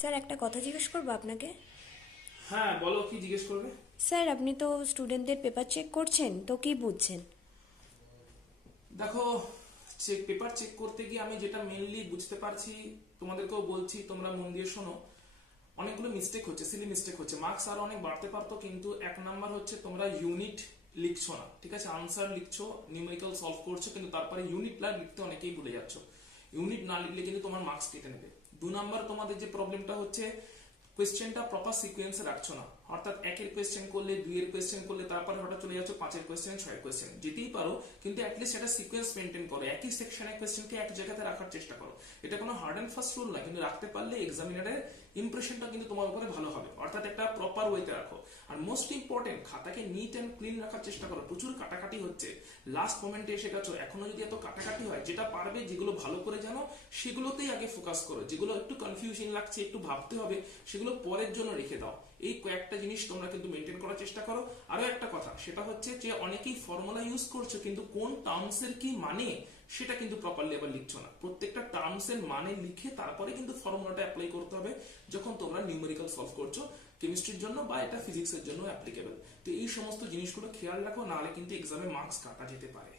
Sir একটা কথা জিজ্ঞেস করবো আপনাকে। হ্যাঁ বলো, কি জিজ্ঞেস করবে? স্যার আপনি তো স্টুডেন্টদের পেপার চেক করছেন, তো কি বুঝছেন? দেখো, পেপার চেক করতে গিয়ে আমি যেটা মেনলি বুঝতে পারছি, তোমাদেরকেও বলছি, তোমরা মন দিয়ে শোনো। অনেকগুলো মিস্টেক হচ্ছে, সিলি মিস্টেক হচ্ছে। মার্কস আরো অনেক বাড়তে পারতো, কিন্তু এক নাম্বার হচ্ছে তোমরা ইউনিট লিখছো না। ঠিক আছে, আনসার লিখছো, নিউমেরিক্যাল সলভ করছো, কিন্তু তারপরে ইউনিট না লিখতে অনেকেই ভুলে যাচ্ছ। ইউনিট না লিখলে কিন্তু তোমার মার্কস কেটে নেবে। 2 নাম্বার তোমাদের যে প্রবলেমটা হচ্ছে, কোয়েশ্চেনটা প্রপার সিকোয়েন্সে রাখছো না। অর্থাৎ একের কোয়েশ্চেন করলে, দুইয়ের কোয়েশ্চেন করলে, তারপরে হঠাৎ চলে যাচ্ছ পাঁচের কোয়েশ্চেন, ছয়ের কোয়েশ্চেন। যেতেই পারো, কিন্তু অ্যাটলিস্ট একটা সিকোয়েন্স মেনটেন করো। একই সেকশনের কোয়েশ্চেনকে এক জায়গাতে রাখার চেষ্টা করো। এটা কোনো হার্ড অ্যান্ড ফাস্ট রুল না, কিন্তু রাখতে পারলে এক্সামিনারের ইমপ্রেশনটা কিন্তু তোমার উপরে ভালো হবে। অর্থাৎ একটা প্রপার ওয়েতে রাখো। আর মোস্ট ইম্পর্টেন্ট, খাতাকে নিট অ্যান্ড ক্লিন রাখার চেষ্টা করো। প্রচুর কাটাকাটি হচ্ছে, লাস্ট মোমেন্টে এসে গেছো, এখনো যদি এত কাটাকাটি হয়, যেটা পারবে, যেগুলো ভালো করে জানো, সেগুলোতেই আগে ফোকাস করো। যেগুলো একটু কনফিউজিং লাগছে, একটু ভাবতে হবে, সেগুলো পরের জন্য রেখে দাও। এই কয়েকটা জিনিস তোমরা কিন্তু মেনটেন করার চেষ্টা করো। আরো একটা কথা, সেটা হচ্ছে যে অনেকেই ফর্মুলা ইউজ করছো, কিন্তু কোন টার্মস এর কি মানে সেটা কিন্তু প্রপারলি আবার লিখছো না। প্রত্যেকটা টার্মস এর মানে লিখে তারপরে কিন্তু ফর্মুলাটা অ্যাপ্লাই করতে হবে, যখন তোমরা নিউমেরিক্যাল সলভ করছো, কেমিস্ট্রির জন্য বা এটা ফিজিক্সের জন্য অ্যাপ্লিকেবল। তো এই সমস্ত জিনিসগুলো খেয়াল রাখো, নাহলে কিন্তু এক্সামে মার্কস কাটা যেতে পারে।